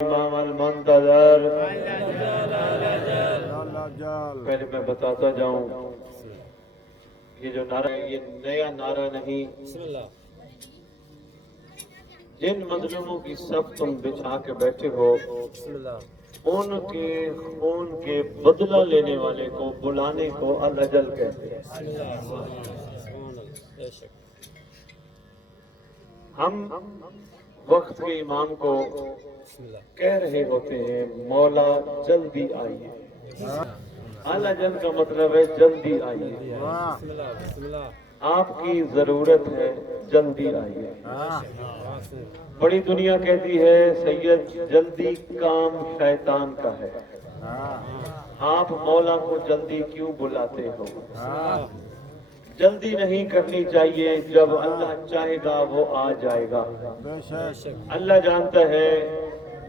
امام المنتظر پہلے میں بتاتا جاؤں یہ جو نعرہ ہے یہ نیا نعرہ نہیں، جن مظلوموں کی صف تم بچھا کے بیٹھے ہو ان کے خون کے بدلہ لینے والے کو بلانے کو الاجل کہتے ہیں۔ ہم وقت کے امام کو کہہ رہے ہوتے ہیں مولا جلدی آئیے، الاجل کا مطلب ہے جلدی آئیے، آپ کی ضرورت ہے جلدی آئیے۔ بڑی دنیا کہتی ہے سید جلدی کام شیطان کا ہے، آپ مولا کو جلدی کیوں بلاتے ہو؟ جلدی نہیں کرنی چاہیے، جب اللہ چاہے گا وہ آ جائے گا۔ اللہ جانتا ہے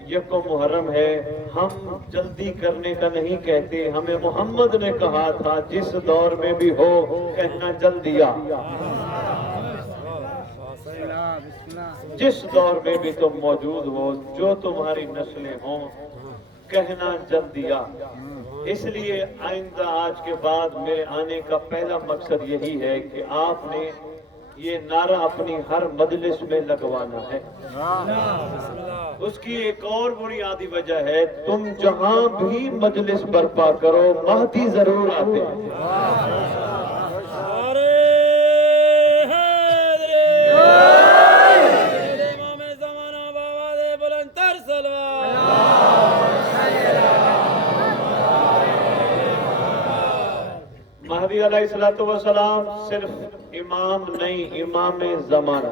یکم محرم ہے، ہم جلدی کرنے کا نہیں کہتے، ہمیں محمد نے کہا تھا جس دور میں بھی ہو کہنا جلدی آ، جس دور میں بھی تم موجود ہو، جو تمہاری نسلیں ہوں کہنا جلدی آ۔ اس لیے آئندہ آج کے بعد میرے آنے کا پہلا مقصد یہی ہے کہ آپ نے یہ نعرہ اپنی ہر مجلس میں لگوانا ہے۔ اس کی ایک اور بنیادی وجہ ہے تم جہاں بھی مجلس برپا کرو مہدی ضرور آتے ہیں۔ مہدی علیہ السلام صرف امام نہیں، امام زمانہ۔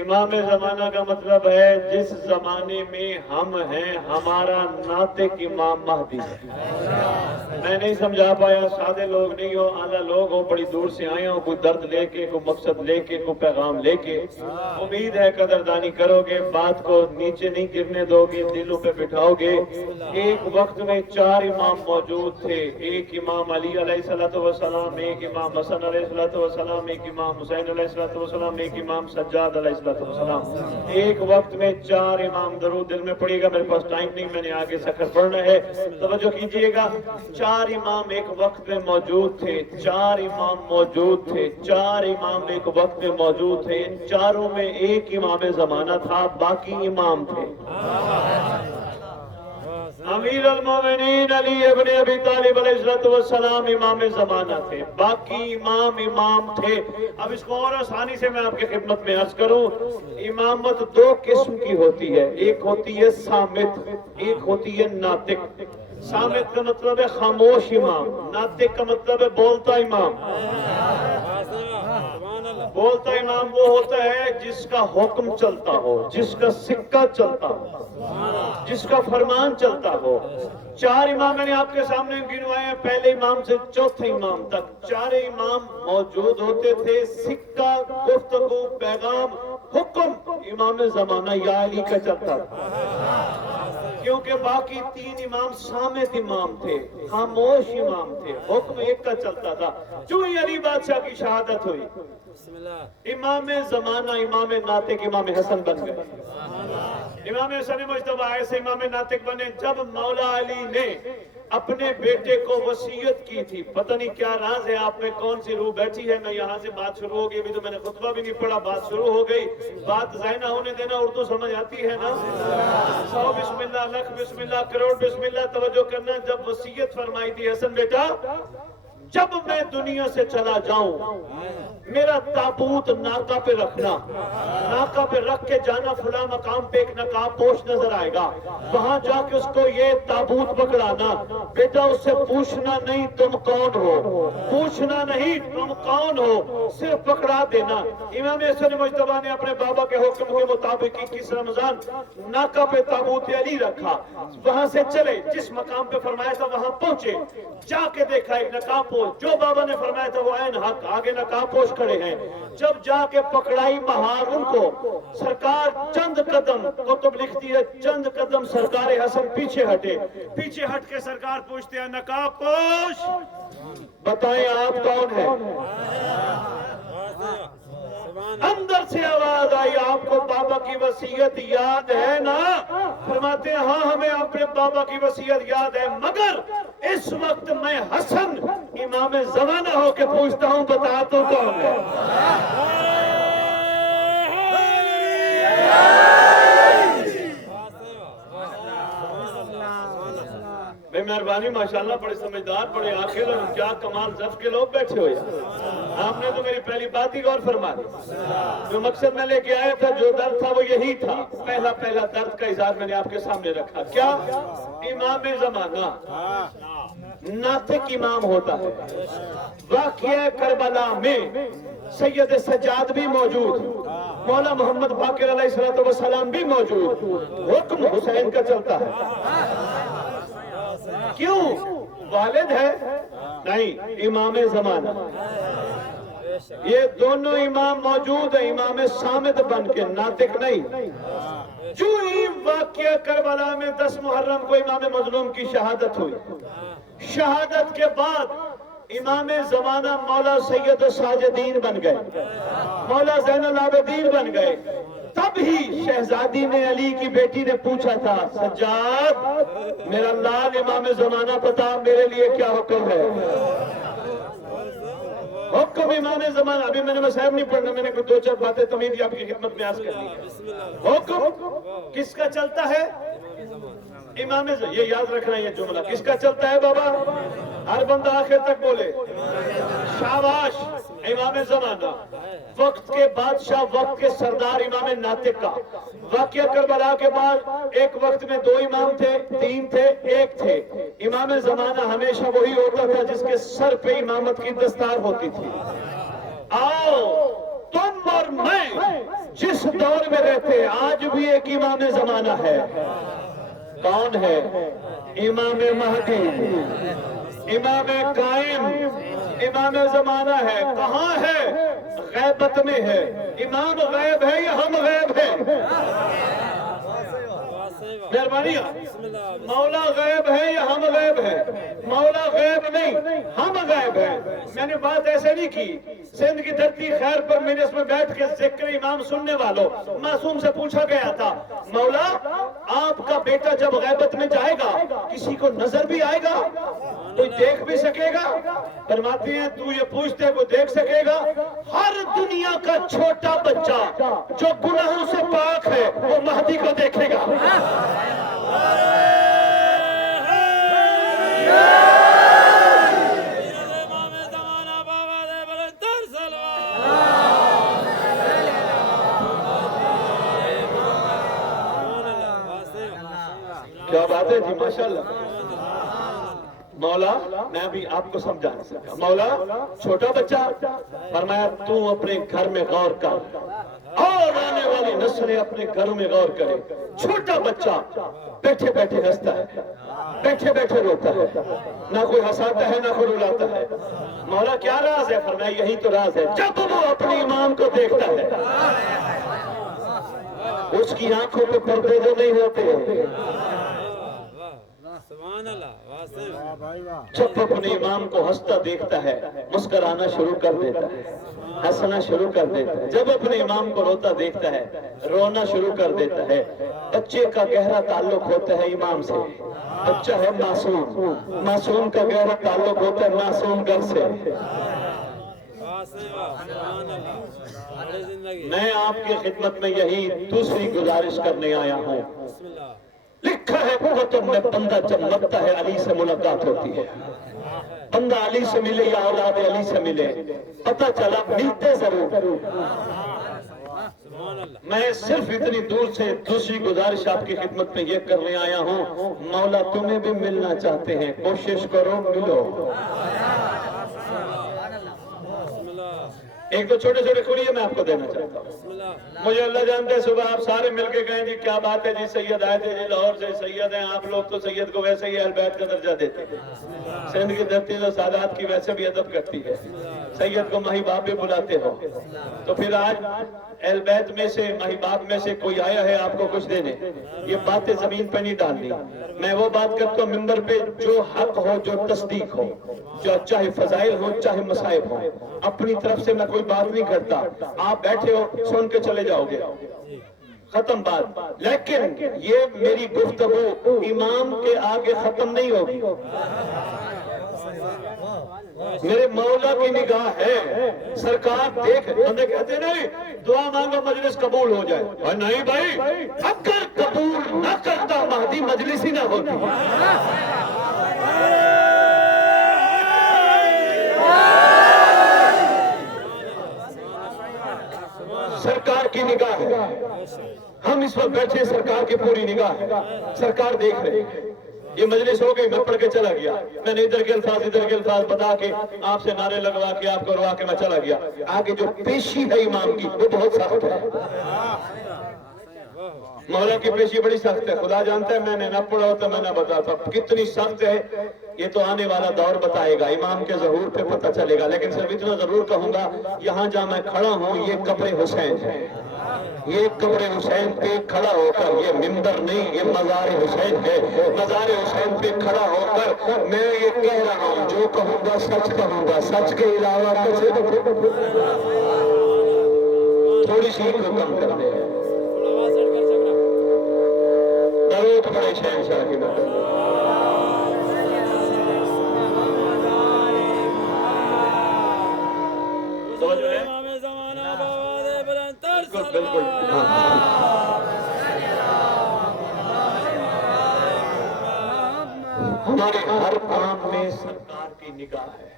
امام زمانہ کا مطلب ہے جس زمانے میں ہم ہیں ہمارا ناطق امام مہدی ہے۔ میں نہیں سمجھا پایا، سادے لوگ نہیں ہو، اعلیٰ لوگ ہو، بڑی دور سے آئے ہو، کوئی درد لے کے، کوئی مقصد لے کے، کوئی پیغام لے کے۔ امید ہے قدردانی کرو گے، بات کو نیچے نہیں گرنے دو گے، دلوں پہ بٹھاؤ گے۔ ایک وقت میں 4 امام موجود تھے، ایک امام علی علیہ السلام، ایک امام حسن علیہ السلام، ایک امام حسین علیہ السلام، ایک امام سجاد علیہ السلام۔ ایک وقت میں 4 امام، درود دل میں پڑھیے گا، میرے پاس ٹائم نہیں، میں نے آگے سکر پڑھنا ہے، توجہ کیجئے گا۔ 4 امام ایک وقت میں موجود تھے، 4 امام موجود تھے، 4 امام ایک وقت میں موجود تھے، ان چاروں میں ایک امام زمانہ تھا، باقی امام تھے۔ امیر المومنین علی ابن ابی طالب علیہ السلام امام زمانہ تھے، باقی امام تھے۔ اب اس کو اور آسانی سے میں آپ کی خدمت میں عرض کروں، امامت 2 قسم کی ہوتی ہے، ایک ہوتی ہے صامت، ایک ہوتی ہے ناطق۔ صامت کا مطلب ہے خاموش امام، ناطق کا مطلب ہے بولتا امام۔ بولتا امام وہ ہوتا ہے جس کا حکم چلتا ہو، جس کا سکہ چلتا ہو، جس کا فرمان چلتا ہو۔ 4 امام میں نے آپ کے سامنے گنوائے ہیں، پہلے امام سے چوتھے امام تک 4 امام موجود ہوتے تھے، سکہ، گفتگو، پیغام، حکم امام زمانہ یا علی کا چلتا تھا، کیونکہ باقی 3 امام صامت امام تھے، خاموش امام تھے، حکم ایک کا چلتا تھا۔ جو ہی علی بادشاہ کی شہادت ہوئی، امام زمانہ، امام ناطق، امام حسن بن گئے۔ امام حسن مجتبیٰ ایسے امام ناطق بنے جب مولا علی نے اپنے بیٹے کو وصیت کی تھی۔ پتہ نہیں کیا راز ہے، آپ میں کون سی روح بیٹھی ہے، میں یہاں سے بات شروع ہو گئی، ابھی تو میں نے خطبہ بھی نہیں پڑھا، بات شروع ہو گئی، بات ضائع نہ ہونے دینا، اردو سمجھ آتی ہے نا؟ 100 بسم اللہ، لکھ بسم اللہ، کروڑ بسم اللہ، توجہ کرنا۔ جب وصیت فرمائی تھی حسن بیٹا جب میں دنیا سے چلا جاؤں میرا تابوت ناکہ پہ رکھنا، ناکہ پہ رکھ کے جانا، فلاں مقام پہ ایک نقاب پوش نظر آئے گا، وہاں جا کے اس کو یہ تابوت پکڑانا، بیٹا اس سے پوچھنا نہیں تم کون ہو، پوچھنا نہیں تم کون ہو، صرف پکڑا دینا۔ امام حسن مجتبیٰ نے اپنے بابا کے حکم کے مطابق 21 رمضان ناکہ پہ تابوت علی رکھا، وہاں سے چلے، جس مقام پہ فرمایا تھا وہاں پہنچے، جا کے دیکھا ایک نقاب پوش، جو بابا نے فرمایا تھا وہ عین حق، آگے نقاب پوش کھڑے ہیں۔ جب جا کے پکڑائی مہار ان کو، سرکار چند قدم، کتب لکھتی ہے چند قدم سرکار حسن پیچھے ہٹے، پیچھے ہٹ کے سرکار پوچھتے ہیں نقاب پوش بتائیں آپ کون ہیں؟ अंदर से आवाज आई, आपको बाबा की वसीयत याद है ना? फरमाते हैं हाँ हमें अपने बाबा की वसीयत याद है, मगर इस वक्त मैं हसन इमाम ज़माना होके पूछता हूँ, बता तो कौन है? मेहरबानी, माशाल्लाह, बड़े समझदार, बड़े आखिर और क्या कमाल ज़ब्त के लोग बैठे हो यार। आपने तो मेरी पहली बात ही गौर फरमा दी। जो मकसद मैं लेके आया था, जो दर्द था वो यही था। पहला दर्द का इज़हार मैंने आपके सामने रखा। क्या? इमाम ज़माना नातिक इमाम होता है। वाक़िया करबला में सैयद सज्जाद भी मौजूद, मौला मोहम्मद बाक़िर अलैहिस्सलाम भी मौजूद, हुक्म हुसैन का चलता है। क्यों? वालिद है? नहीं, इमाम ज़माना। ये दोनों इमाम मौजूद है, इमाम सामिद बन के, नातिक नहीं। जो ही वाक़िया करबला में 10 मुहर्रम को इमाम मज़लूम की शहादत हुई, शहादत के बाद इमाम ज़माना मौला सैयद साजिदीन बन गए, मौला ज़ैनुल आबिदीन बन गए। तब ही शहजादी ने, अली की बेटी ने पूछा था, सज्जाद मेरा लाल इमाम ज़माना बता, मेरे लिए क्या हुक्म है? हुक्म इमाम ज़माना। अभी मैंने मसाइब नहीं पढ़ना, मैंने कुछ 2-4 बातें तमीज़ आपकी खिदमत में अर्ज़ करनी है। हुक्म किसका चलता है? इमाम। ये याद रखना, ये जुमला किसका चलता है बाबा? हर बंदा आखिर तक बोले शाबाश। इमाम ज़माना, वक्त के बादशाह, वक्त के सरदार, इमाम नातिक का। वाक़िया करबला के बाद एक वक्त में 2 इमाम थे, 3 थे, 1 थे। इमाम ज़माना हमेशा वही होता था जिसके सर पे इमामत की दस्तार होती थी। आओ तुम और मैं जिस दौर में रहते हैं, आज भी एक इमाम ज़माना है। कौन है? इमाम महदी, इमाम कायम, इमाम ज़माना है। कहाँ है? गैबत में है। इमाम गैब है या हम गैब है? मेहरबानी, मौला गैब है या हम गैब है? मौला गैब नहीं, हम गैब है। मैंने बात ऐसे नहीं की। सिंध की धरती खैर पर मैंने इसमें बैठ के जिक्र इमाम सुनने वालों, मासूम से पूछा गया था, मौला आपका बेटा जब गैबत में जाएगा किसी को नजर भी आएगा? कोई देख भी सकेगा? फरमाते हैं तू ये पूछते वो देख सकेगा। हर दुनिया का छोटा बच्चा जो गुनाहों से पाक है वो महदी को देखेगा। क्या बात है जी, माशाल्लाह। मौला, मैं अभी आपको समझा नहीं सका। मौला छोटा बच्चा, फरमाया तू अपने घर में गौर कर और आने वाली नस्लें अपने घरों में गौर करे। छोटा बच्चा बैठे बैठे हंसता है, बैठे बैठे रोता है, ना कोई हंसाता है ना कोई रुलाता है। मौला क्या राज है? फरमाया यही तो राज है। जब वो अपने इमाम को देखता है उसकी आंखों पे पर्दे जो नहीं होते, जब अपने इमाम को हंसता देखता है मुस्कुराना शुरू कर देता है, हंसना शुरू कर देता है। जब अपने इमाम को रोता देखता है रोना शुरू कर देता है। बच्चे का गहरा ताल्लुक होता है इमाम से। बच्चा है मासूम, मासूम का गहरा ताल्लुक होता है मासूम घर से। मैं आपकी खिदमत में यही दूसरी गुजारिश करने आया हूँ। लिखा है कुतुब में, बंदा जब मरता है अली से मुलाकात होती है। बंदा अली से मिले या औलाद अली से मिले, पता चला मिलते जरूर। मैं सिर्फ इतनी दूर से दूसरी गुजारिश आपकी खिदमत में ये करने आया हूँ, मौला तुम्हें भी मिलना चाहते हैं, कोशिश करो मिलो। एक तो छोटे छोटे खुलिए मैं आपको देना चाहता हूँ। मुझे अल्लाह जानते हैं, सुबह आप सारे मिलके गए जी क्या बात है जी, सैयद आए थे जी, लाहौर से सैयद हैं आप लोग, तो सैयद को वैसे ही अहल बैत का दर्जा देते हैं। सिंध की धरती तो सादात की वैसे भी अदब करती है, सैयद को माही बाप भी बुलाते हो, तो फिर आज अहल बैत में से माही बाप में से कोई आया है आपको कुछ देने। ये बातें जमीन पे नहीं डालनी। मैं वो बात करता हूँ मिंबर पे जो हक हो, जो तस्दीक हो। جو چاہے فضائل ہوں چاہے مصائب ہوں، اپنی طرف سے میں کوئی بات نہیں کرتا، آپ بیٹھے ہو سن کے چلے جاؤ گے، ختم بات۔ لیکن یہ میری گفتگو امام کے آگے ختم نہیں ہوگی، میرے مولا کی نگاہ ہے، سرکار دیکھ، بندے کہتے نہیں دعا مانگو مجلس قبول ہو جائے، نہیں بھائی، اگر قبول نہ کرتا مہدی مجلس ہی نہ ہوتی۔ سرکار کی نگاہ ہے، ہم اس وقت بیٹھے سرکار کی پوری نگاہ ہے، سرکار دیکھ رہے ہیں۔ یہ مجلس ہو گئی، میں پڑھ کے چلا گیا، میں نے ادھر کے الفاظ بتا کے آپ سے نعرے لگوا کے آپ کو روا کے میں چلا گیا۔ آگے جو پیشی ہے امام کی وہ بہت سخت ہے، مولا کی پیشی بڑی سخت ہے، خدا جانتا ہے، میں نے نہ پڑھا ہوتا میں نہ بتاتا کتنی سخت ہے، یہ تو آنے والا دور بتائے گا، امام کے ظہور پہ پتہ چلے گا۔ لیکن صرف اتنا ضرور کہوں گا، یہاں جہاں میں کھڑا ہوں یہ قبر حسین ہے، یہ قبر حسین پہ کھڑا ہو کر، یہ ممبر نہیں، یہ مزار حسین ہے، مزار حسین پہ کھڑا ہو کر میں یہ کہہ رہا ہوں، جو کہوں گا سچ کہوں گا، سچ کے علاوہ کچھ تھوڑی سی کو کم کر دے۔ درود پڑے شہنشاہ کی بات۔ بالکل ہمارے ہر کام میں سرکار کی نگاہ ہے،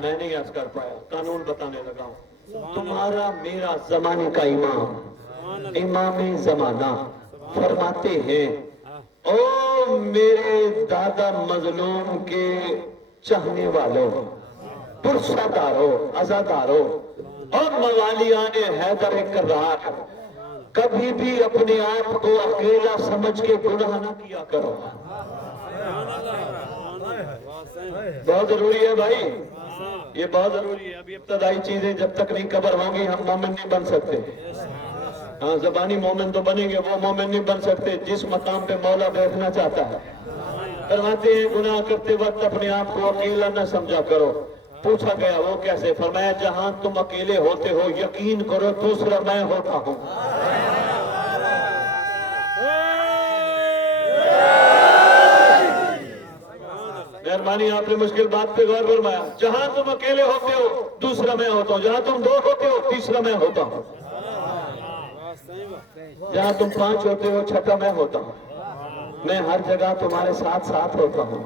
میں نہیں عرض کر پایا، قانون بتانے لگا ہوں۔ تمہارا میرا زمانے کا امام، امام زمانہ فرماتے ہیں، او میرے دادا مظلوم کے چاہنے والوں، پرساداروں، عزاداروں اور موالیان حیدر کرار، کبھی بھی اپنے آپ کو اکیلا سمجھ کے گناہ نہ کیا کرو۔ بہت ضروری ہے بھائی، یہ بہت ضروری ہے۔ ابھی ابتدائی چیزیں جب تک نہیں قبر ہوں گی ہم مومن نہیں بن سکتے۔ ہاں زبانی مومن تو بنیں گے، وہ مومن نہیں بن سکتے جس مقام پہ مولا بیٹھنا چاہتا ہے۔ فرماتے ہیں گناہ کرتے وقت اپنے آپ کو اکیلا نہ سمجھا کرو۔ پوچھا گیا وہ کیسے؟ فرمایا جہاں تم اکیلے ہوتے ہو یقین کرو دوسرا میں ہوتا ہوں۔ مہربانی آپ نے مشکل بات پہ غور فرمایا، جہاں تم اکیلے ہوتے ہو دوسرا میں ہوتا ہوں، جہاں تم دو ہوتے ہو تیسرا میں ہوتا ہوں، جہاں تم 5 ہوتے ہو چھٹا میں ہوتا ہوں، میں ہر جگہ تمہارے ساتھ ساتھ ہوتا ہوں۔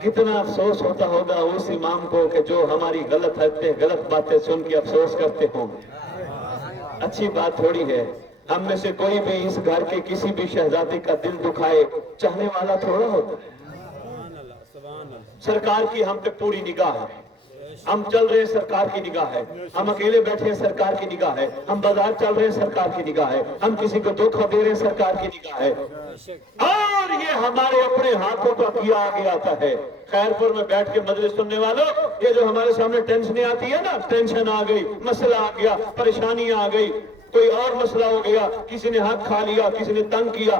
کتنا افسوس ہوتا ہوگا اس امام کو کہ جو ہماری غلط حرکتیں غلط باتیں سن کے افسوس کرتے ہوں۔ اچھی بات تھوڑی ہے، ہم میں سے کوئی بھی اس گھر کے کسی بھی شہزادی کا دل دکھائے چاہنے والا تھوڑا ہوتا ہے۔ سرکار کی ہم پہ پوری نگاہ ہے، ہم چل رہے ہیں سرکار کی نگاہ ہے، ہم اکیلے بیٹھے ہیں سرکار کی نگاہ ہے، ہم بازار چل رہے ہیں سرکار کی نگاہ ہے، ہم کسی کو دھوکہ دے رہے ہیں سرکار کی نگاہ ہے، اور یہ ہمارے اپنے ہاتھوں کا کیا آگے آتا ہے۔ خیرپور میں بیٹھ کے مجلس سننے والوں، یہ جو ہمارے سامنے ٹینشنیں آتی ہے نا، ٹینشن آ گئی، مسئلہ آ گیا، پریشانی آ گئی، کوئی اور مسئلہ ہو گیا، کسی نے حق کھا لیا، کسی نے تنگ کیا،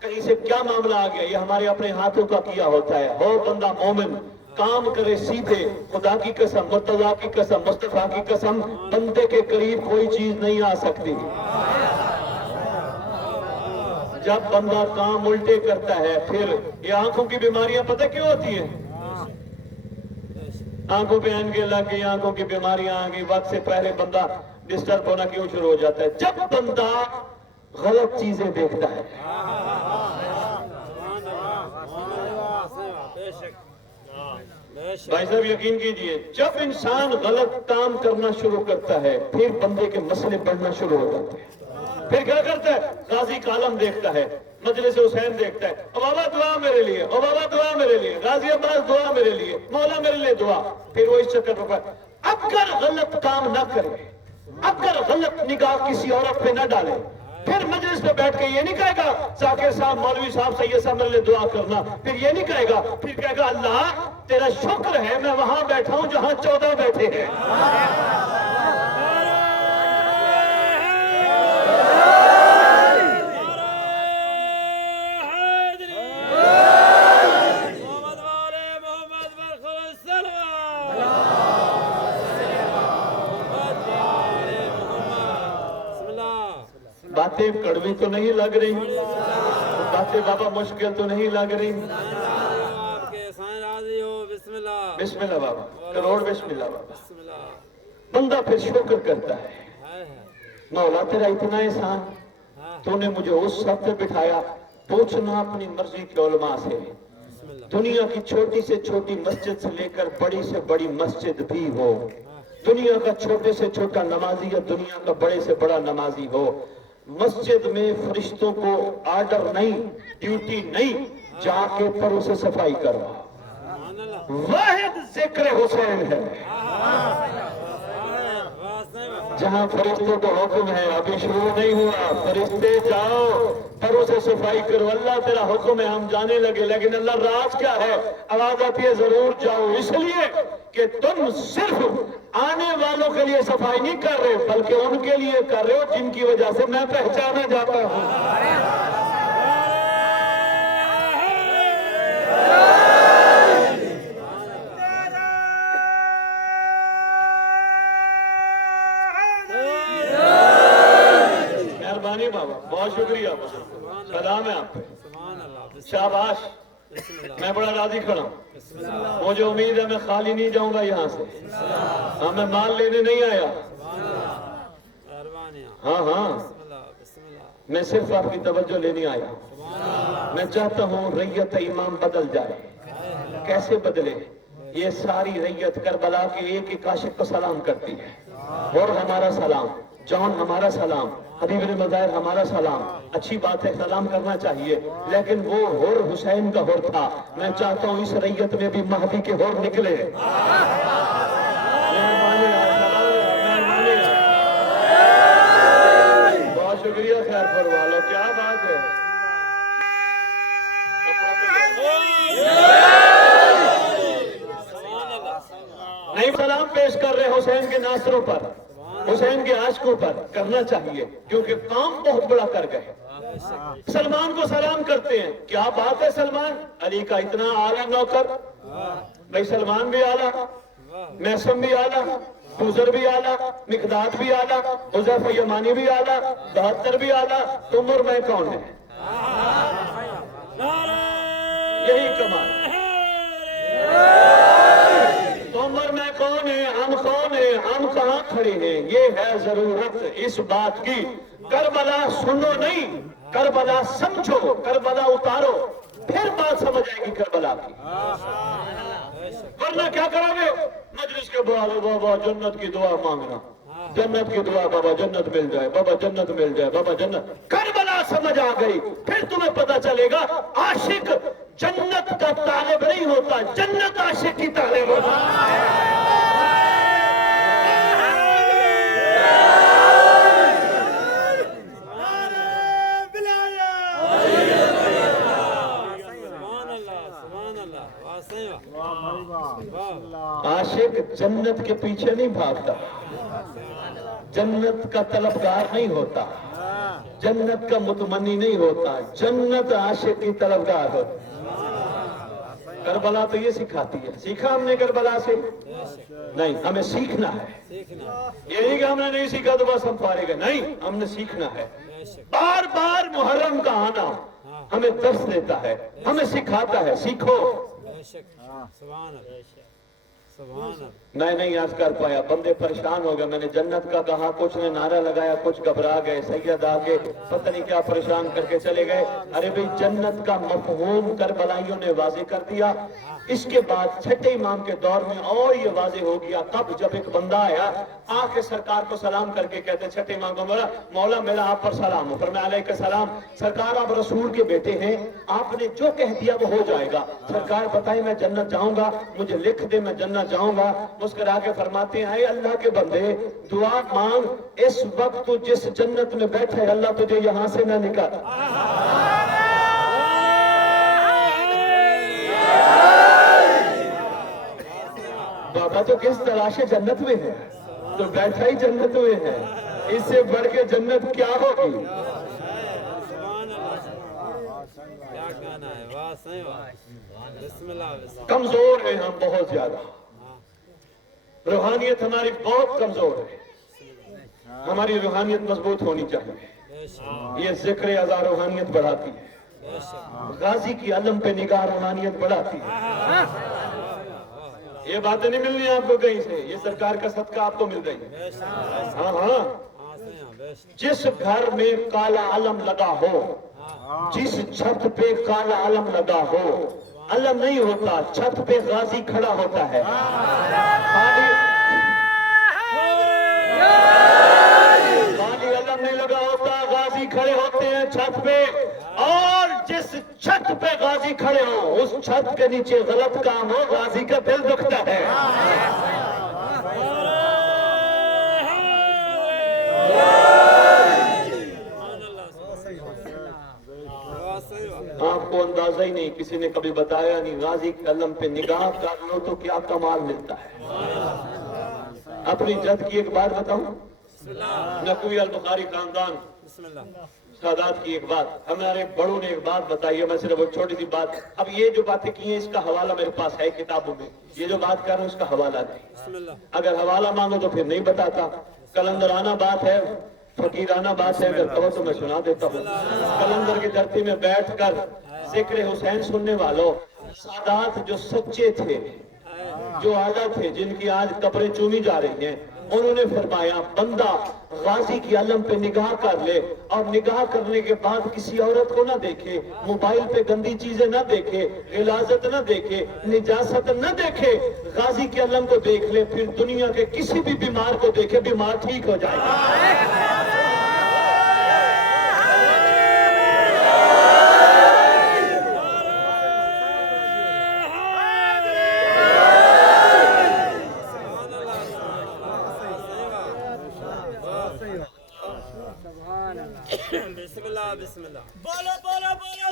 کہیں سے کیا معاملہ آ گیا، یہ ہمارے اپنے ہاتھوں کا کیا ہوتا ہے۔ ہو بندہ مومن، کام کرے سیدھے، خدا کی قسم، مرتضیٰ کی قسم، مصطفیٰ کی قسم، بندے کے قریب کوئی چیز نہیں آ سکتی۔ جب بندہ کام الٹے کرتا ہے پھر یہ آنکھوں کی بیماریاں پتہ کیوں ہوتی ہیں؟ آنکھوں پہ اینکیں لگ گئی، آنکھوں کی بیماریاں آ گئی، وقت سے پہلے بندہ ڈسٹرب ہونا کیوں شروع ہو جاتا ہے؟ جب بندہ غلط چیزیں دیکھتا ہے۔ بھائی صاحب یقین کیجئے، جب انسان غلط کام کرنا شروع کرتا ہے پھر بندے کے مسئلے بڑھنا شروع ہو جاتے ہیں۔ پھر کیا کرتا ہے؟ غازی کالم دیکھتا ہے، مجلس حسین دیکھتا ہے، او بابا دعا میرے لیے، او بابا دعا میرے لیے، غازی عباس دعا میرے لیے، مولا میرے لیے دعا۔ پھر وہ اس چکر میں اگر غلط کام نہ کرے، اگر غلط نگاہ کسی عورت پہ نہ ڈالے، پھر مجلس پہ بیٹھ کے یہ نہیں کہے گا ذاکر صاحب، مولوی صاحب، سید صاحب میرے لیے دعا کرنا، پھر یہ نہیں کہے گا، پھر کہے گا اللہ تیرا شکر ہے میں وہاں بیٹھا ہوں جہاں 14 بیٹھے ہیں۔ कड़वी तो नहीं लग रही, बातें बाबा मुश्किल तो नहीं लग रही। आपके साईं राजी हो। बिस्मिल्लाह बिस्मिल्लाह बाबा, करोड़ बिस्मिल्लाह बाबा। बंदा फिर शुक्र करता है, मौला तेरा इतना एहसान, तूने मुझे उस सब पे बिठाया। पूछना अपनी मर्जी के उलमा से, दुनिया की छोटी से छोटी मस्जिद से लेकर बड़ी से बड़ी मस्जिद भी हो, दुनिया का छोटे से छोटा नमाजी या दुनिया का बड़े से बड़ा नमाजी हो, मस्जिद में फरिश्तों को आर्डर नहीं, ड्यूटी नहीं, जाके परों से सफाई करो। वाहिद जिक्र हुसैन है जहां फरिश्तों को हुक्म है, अभी शुरू नहीं हुआ, फरिश्ते जाओ परों से सफाई करो। अल्लाह तेरा हुक्म है, हम जाने लगे, लेकिन अल्लाह राज क्या है? आवाज आती है जरूर जाओ, इसलिए कि तुम सिर्फ आने वालों के लिए सफाई नहीं कर रहे, बल्कि उनके लिए कर रहे हो जिनकी वजह से मैं पहचाना जाता हूं। मेहरबानी बाबा, बहुत शुक्रिया, सलाम है आप पे, शाबाश। मैं बड़ा राजी खड़ा हूँ, मुझे उम्मीद है मैं खाली नहीं जाऊंगा यहाँ से। हाँ, मैं माल लेने नहीं आया, हाँ हाँ, मैं सिर्फ आपकी तवज्जो लेने आया। मैं चाहता हूँ रैयत इमाम बदल जाए। कैसे बदले? ये सारी रैयत करबला के एक एक आशिक को सलाम करती है, और हमारा सलाम, जॉन हमारा सलाम, हबीब ने मज़ाहिर हमारा सलाम। अच्छी बात है, सलाम करना चाहिए, लेकिन वो हुर हुसैन का हुर था। मैं चाहता हूँ इस रैयत में भी महदी के हुर निकले। बहुत शुक्रिया, खैर फरमा लो, क्या बात है। नहीं सलाम पेश कर रहे हुसैन के नासरों पर, हुसैन के आशिकों पर, करना चाहिए, क्योंकि काम बहुत बड़ा कर गए। सलमान को सलाम करते हैं, क्या बात है, सलमान अली का इतना आला नौकर। भाई सलमान भी आला, मैसम भी आला, बुजर भी आला, मिकदाद भी आला, हुज़ैफा यमानी भी आला, 72 भी आला, तुम और मैं कौन है? यही कमाल। तुम और मैं कौन है? हम कौन है? हम कहाँ खड़े हैं? ये है जरूरत इस बात की। करबला सुनो नहीं, करबला समझो, करबला उतारो, फिर बात समझ आएगी करबला की। वरना क्या करोगे? मजलिस के बुआलो बाबा जन्नत की दुआ मांगना, जन्नत की दुआ, बाबा जन्नत मिल जाए, बाबा जन्नत मिल जाए, बाबा जन्नत। करबला समझ आ गई, फिर तुम्हें पता चलेगा आशिक जन्नत का तालिब नहीं होता, जन्नत आशिक की तालिब होता है। आशिक जन्नत के पीछे नहीं भागता, जन्नत का तलबगार नहीं होता, जन्नत का मुतमन्नी नहीं होता, जन्नत आशिक की तलबगार होता। करबला तो ये सिखाती है। सीखा हमने करबला से? नहीं, हमें सीखना है। ये नहीं कि हमने नहीं सीखा तो बस हम फारिग हैं, नहीं, हमने सीखना है। बार बार मुहर्रम का आना हमें दर्स देता है, हमें सिखाता है, सीखो। मैं नहीं याद कर पाया, बंदे परेशान हो गए। मैंने जन्नत का कहा, कुछ ने नारा लगाया, कुछ घबरा गए, सैयद आके पता नहीं क्या परेशान करके चले गए। अरे भाई, जन्नत का मफहूम करबलाइयों ने वाज़े कर दिया। इसके बाद छठे इमाम के दौर में और ये वाज़े हो गया, तब जब एक बंदा आया, आके सरकार को सलाम करके कहते छठे इमाम को, बोला मौला मेरा आप पर सलाम हो। फरमाया अलैका सलाम। सरकार आप रसूल के बेटे हैं, आपने जो कह दिया वो हो जाएगा। सरकार बताए मैं जन्नत जाऊंगा, मुझे लिख दे, मैं जन्नत जाऊंगा। मुस्कुरा के फरमाते हैं, अल्लाह के बंदे दुआ मांग, इस वक्त तू जिस जन्नत में बैठे अल्लाह तुझे यहां से ना निकाल। बाबा तो किस तलाशे जन्नत में है, तो बैठा ही जन्नत में है, इससे बढ़ के जन्नत क्या होगी? कमजोर है हम बहुत ज्यादा, रूहानियत हमारी बहुत कमजोर है, हमारी रूहानियत मजबूत होनी चाहिए। یہ ذکر ازا روحانیت بڑھاتی ہے. غازی کی علم پہ نگاہ روحانیت بڑھاتی ہے. یہ باتیں نہیں ملنی آپ کو کہیں سے, یہ سرکار کا صدقہ آپ کو مل رہی ہے. ہاں ہاں, جس گھر میں کالا علم لگا ہو, جس چھت پہ کالا علم لگا ہو, علم نہیں ہوتا, چھت پہ غازی کھڑا ہوتا ہے. خالی علم نہیں لگا ہوتا, غازی کھڑے ہوتے ہیں چھت پہ. اور جس چھت پہ غازی کھڑے ہو, اس چھت کے نیچے غلط کام ہو, غازی کا دل دکھتا ہے. آپ کو اندازہ ہی نہیں, کسی نے کبھی بتایا نہیں, غازی کے علم پہ نگاہ کر لو تو کیا کمال ملتا ہے. اپنی جد کی ایک بات بتاؤں, نقوی البخاری خاندان سادات کی ایک بات, ہمارے بڑوں نے ایک بات بتائی ہے, میں صرف وہ چھوٹی سی بات, اب یہ جو باتیں کی ہیں اس کا حوالہ میرے پاس ہے کتابوں میں, یہ جو بات کر رہا ہوں اس کا حوالہ نہیں. اگر حوالہ مانگو تو پھر نہیں بتاتا, کلندرانہ بات ہے, فقیرانہ بات ہے, اگر کہو تو میں سنا دیتا ہوں. کلندر کی دھرتی میں بیٹھ کر ذکر حسین سننے والوں, سادات جو سچے تھے, جو اعلیٰ تھے, جن کی آج قبریں چومی جا رہی ہیں, انہوں نے فرمایا بندہ غازی کی علم پہ نگاہ کر لے, اور نگاہ کرنے کے بعد کسی عورت کو نہ دیکھے, موبائل پہ گندی چیزیں نہ دیکھے, غلاظت نہ دیکھے, نجاست نہ دیکھے, غازی کی علم کو دیکھ لے, پھر دنیا کے کسی بھی بیمار کو دیکھے, بیمار ٹھیک ہو جائے گا. بسم اللہ بسم اللہ. بولو بولو بولو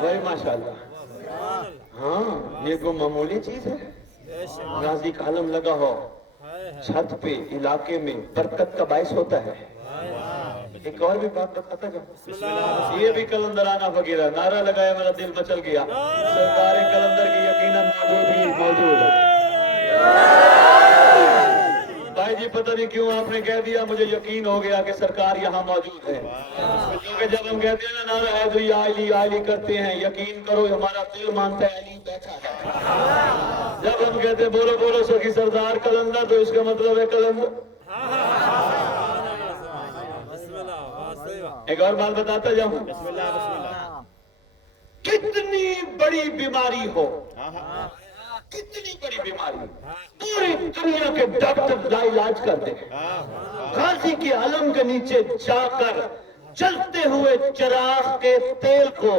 بھائی ماشاءاللہ. ہاں, یہ کوئی معمولی چیز ہے. غازی کا علم لگا ہو چھت پہ, علاقے میں برکت کا باعث ہوتا ہے. ایک اور بھی بات بتاتا جاؤں, یہ بھی کلندرانہ فقیرہ, نعرہ لگایا میرا دل مچل گیا, سرکار کلندر کی یقیناً موجود ہے. بھائی جی پتہ نہیں کیوں آپ نے کہہ دیا, مجھے یقین ہو گیا کہ سرکار یہاں موجود ہے. کیونکہ جب ہم کہتے ہیں نا نعرہ حیدری علی علی کرتے ہیں, یقین کرو ہمارا دل مانتا ہے علی بیٹھا ہے. جب ہم کہتے ہیں بولو بولو سخی سردار کلندر, تو اس کا مطلب ہے کلندر. ایک اور بات بتاتا جاؤں, کتنی بڑی بیماری ہو, کتنی بڑی بیماری, پوری دنیا کے ڈاکٹر لا علاج کر دیں, غازی کے علم کے نیچے جا کر جلتے ہوئے چراغ کے تیل کو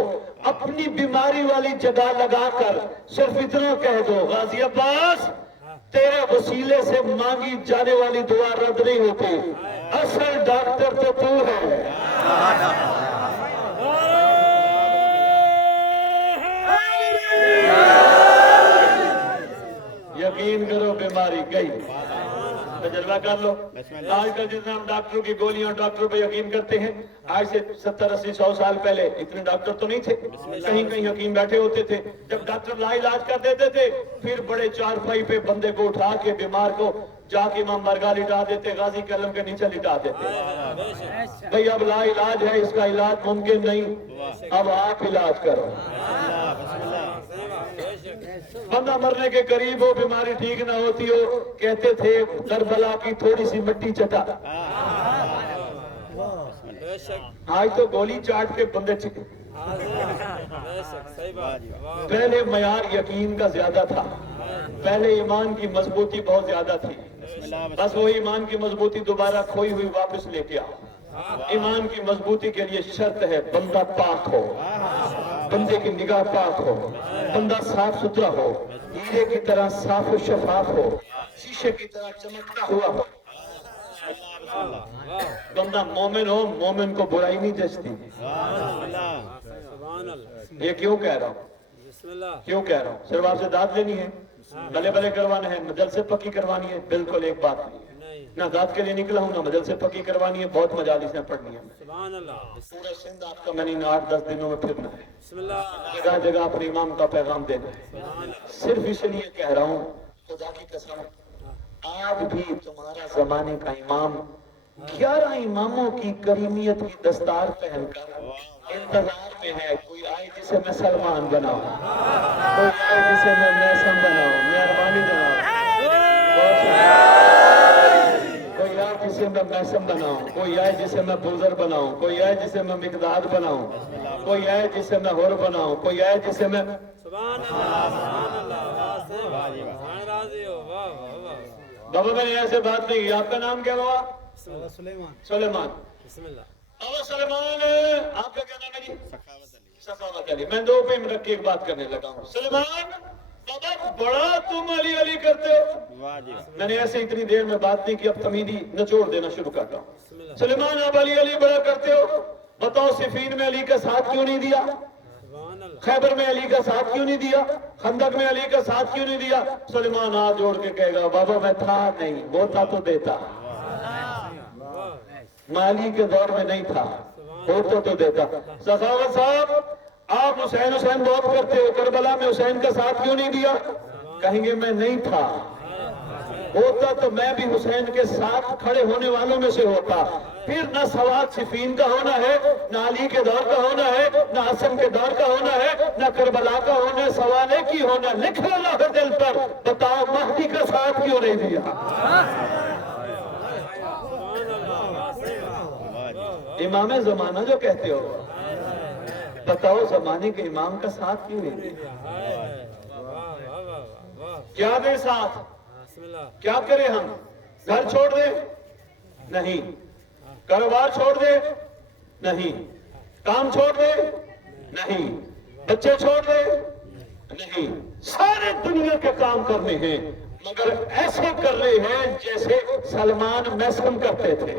اپنی بیماری والی جگہ لگا کر صرف اتنا کہہ دو, غازی عباس تیرے وسیلے سے مانگی جانے والی دعا رد نہیں ہوتی, اصل ڈاکٹر تو تو ہے. یقین کرو بیماری گئی. تجربہ کر لو. آج کل جتنا ہم ڈاکٹروں کی گولیاں, ڈاکٹروں پہ یقین کرتے ہیں, آج سے 70 80 100 سال پہلے اتنے ڈاکٹر تو نہیں تھے, کہیں کہیں حکیم بیٹھے ہوتے تھے. جب ڈاکٹر لا علاج کر دیتے تھے, پھر بڑے چارپائی پہ بندے کو اٹھا کے بیمار کو جا کے امام برگاہ لٹا دیتے, غازی کے علم کے نیچے لٹا دیتے. بھئی اب لا علاج ہے, اس کا علاج ممکن نہیں, اب آپ علاج کرو. بندہ مرنے کے قریب ہو, بیماری ٹھیک نہ ہوتی ہو, کہتے تھے کربلا کی تھوڑی سی مٹی چٹا. آج تو گولی چاٹ کے بندے ٹھیک. پہلے معیار یقین کا زیادہ تھا, پہلے ایمان کی مضبوطی بہت زیادہ تھی. بس وہ ایمان کی مضبوطی دوبارہ کھوئی ہوئی واپس لے کے آؤ. ایمان کی مضبوطی کے لیے شرط ہے بندہ پاک ہو, بندے کی نگاہ پاک ہو, بندہ صاف ستھرا ہو, ہیرے کی طرح صاف و شفاف ہو, شیشے کی طرح چمکتا ہوا ہو. بندہ مومن ہو, مومن کو برائی نہیں جچتی. یہ کیوں کہہ رہا ہوں, کیوں کہہ رہا ہوں, صرف آپ سے داد لینی ہے, بلے بلے کروانا ہے, مجلس پکی کروانی ہے, بالکل ایک بات نہیں. نہ داد کے لیے نکلا ہوں, نہ مجلس پکی کروانی ہے, بہت مجالسیں پڑھنی ہیں. پورا سندھ آپ کا میں نے 8-10 دنوں میں پھرنا ہے, جگہ جگہ اپنے امام کا پیغام دینا ہے. صرف اس لیے کہہ رہا ہوں, خدا کی قسم आज भी तुम्हारा जमाने का इमाम 11 इमामों की करीमियत की दस्तार पहनकर इंतजार में है। कोई आए जिसे मैं सलमान बनाऊं, कोई आए जिसे मैं मैसम बनाऊं। मेहरबानी जनाब, कोई आए जिसे मैं मैसम बनाऊं, कोई आए जिसे मैं बुजर बनाऊं, कोई आए जिसे मैं मिकदाद बनाऊं, कोई आए जिसे मैं हुर बनाऊं, कोई आए जिसे मैं सुभान अल्लाह, वाह से वाह, हुसैन राजी हो, वाह वाह वाह। बाबा मैंने ऐसे बात नहीं की। आपका नाम क्या हुआ? सुलेमान। सुलेमान। बिस्मिल्लाह। अब सुलेमान, आपका क्या नाम है जी? सखावत अली। मैं 2 पे रख के एक बात करने लगा हूँ। सुलेमान बाबा, बड़ा तुम अली अली करते हो। मैंने ऐसे इतनी देर में बात नहीं की, अब तमीदी नचोड़ देना शुरू करता हूँ। सुलेमान, आप अली अली बड़ा करते हो, बताओ सिफीन में अली का साथ क्यों नहीं दिया? खैबर में अली का साथ क्यों नहीं दिया? खंदक में अली का साथ क्यों नहीं दिया? सुलेमान हाथ जोड़ के कहेगा, बाबा मैं था नहीं, होता तो देता। मैं अली के दौर में नहीं था, होता तो देता। सखावत साहब, आप हुसैन हुसैन बहुत करते हो, करबला में हुसैन का साथ क्यों नहीं दिया? कहेंगे मैं नहीं था, होता तो मैं भी हुसैन के साथ खड़े होने वालों में से होता। फिर न सवाल सिफीन का होना है, न अली के दौर का होना है, न हसन के दौर का होना है, न करबला का होना है, सवाल एक ही होना, लिख लो दिल पर, बताओ महदी का साथ क्यों नहीं दिया? इमाम जमाना जो कहते हो, बताओ जमाने के इमाम का साथ क्यों नहीं दिया? क्या दे साथ? क्या करें हम? घर छोड़ दे? नहीं। कारोबार छोड़ दे? नहीं। काम छोड़ दे? नहीं। बच्चे छोड़ दे? नहीं। सारे दुनिया के काम करने हैं, मगर ऐसे कर रहे हैं जैसे सलमान मैसम करते थे।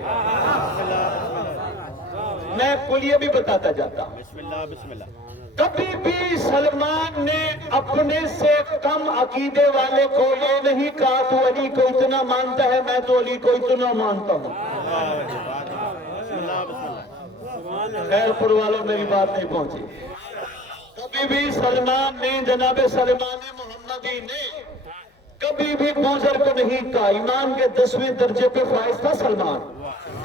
मैं कुलिया भी बताता जाता। बिस्मिल्लाह बिस्मिल्लाह। कभी भी सलमान ने अपने से कम अकीदे वाले को ये नहीं कहा तू अली को इतना मानता है, मैं तो अली को इतना मानता हूँ। खैरपुर वालों मेरी बात नहीं पहुंची। कभी भी सलमान ने, जनाबे सलमान मोहम्मदी ने कभी भी बूजर को नहीं कहा। ईमान के 10वें दर्जे पे फाइज था सलमान,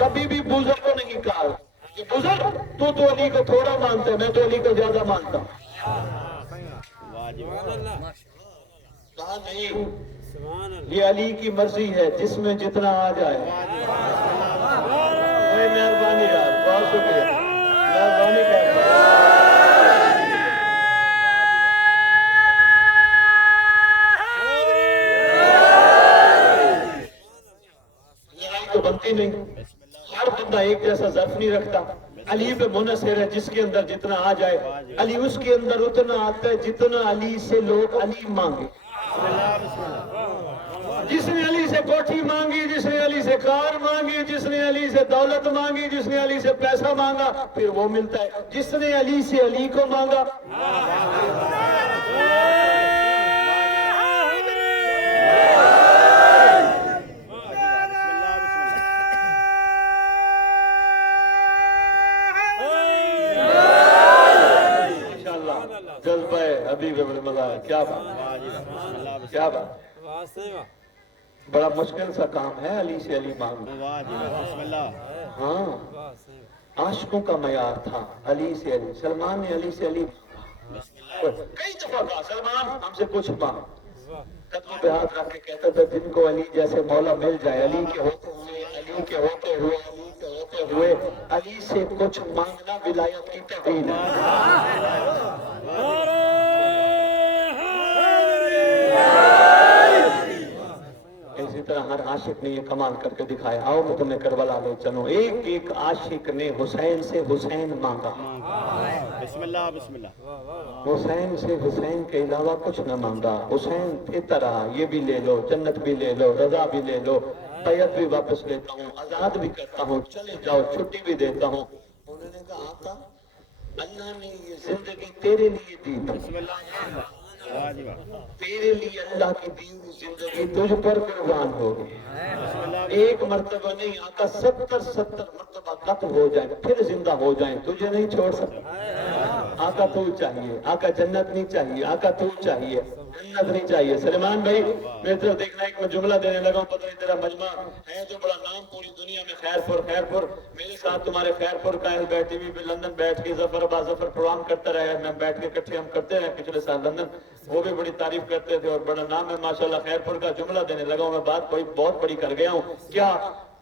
कभी भी बूजर को नहीं कहा कि बूजर तू तो अली को थोड़ा मानता है, मैं तो अली को ज्यादा मानता हूँ। कहा नहीं, ये अली की मर्जी है, जिसमें जितना आ जाए। मेहरबानी यार, बहुत शुक्रिया, मेहरबानी करना। लड़ाई तो बनती नहीं, हर बंदा एक जैसा ज़र्फ नहीं रखता। अली पे मुनसर है, जिसके अंदर जितना आ जाए, अली उसके अंदर उतना आता है जितना अली से लोग अली मांगे। जिसने अली से कोठी मांगी, जिसने अली से कार मांगी, जिसने अली से दौलत मांगी, जिसने अली से पैसा मांगा, फिर वो मिलता है। जिसने अली से अली को मांगा, जज्बा है हबीब मजा। क्या बात, क्या बात। बड़ा मुश्किल सा काम है अली से अली मांगना। हाँ, आशिकों का मयार था अली से अली। सलमान ने अली से अली कई दफा कहा, सलमान हमसे कुछ मांग। कदमों पे हाथ रख के कहता था, जिनको अली जैसे मौला मिल जाए, अली के होते हुए, अली के होते हुए, अली के होते हुए, अली से कुछ मांगना विलायत की तहवील है। इसी तरह हर आशिक ने ये कमाल करके दिखाया। आओ मैं तुम्हें करबला ले चलो। एक एक आशिक ने हुसैन से हुसैन मांगा। बिस्मिल्लाह बिस्मिल्लाह। हुसैन से हुसैन के अलावा कुछ न मांगा। हुसैन देता रहा, ये भी ले लो, जन्नत भी ले लो, रजा भी ले लो, बैयत भी वापस लेता हूँ, आजाद भी करता हूँ, चले जाओ, छुट्टी भी देता हूँ। उन्होंने कहा, आका अल्लाह ने ये जिंदगी तेरे लिए दी, तेरे लिए अल्लाह की दी हुई जिंदगी तुझ पर कुर्बान होगी। एक मर्तबा नहीं आका, 70 मर्तबा कत्ल हो जाए फिर जिंदा हो जाए, तुझे नहीं छोड़ सकता। आका तू चाहिए, आका जन्नत नहीं चाहिए, आका तू चाहिए, जन्नत नहीं चाहिए। सलेमान भाई मेरे तरफ देखना, एक मैं जुमला देने लगा हूं, पता नहीं तेरा मजमा है जो बड़ा नाम पूरी दुनिया में, खैरपुर। खैरपुर मेरे साथ तुम्हारे खैरपुर का अहल टीवी पे लंदन बैठ के जफर बाजफर प्रोग्राम करता रहा है, मैं बैठ के इकट्ठे हम करते रहे पिछले साल लंदन, वो भी बड़ी तारीफ करते थे और बड़ा नाम है माशाल्लाह। खैरपुर का जुमला देने लगा हूं मैं, बात कोई बहुत बड़ी कर गया हूं क्या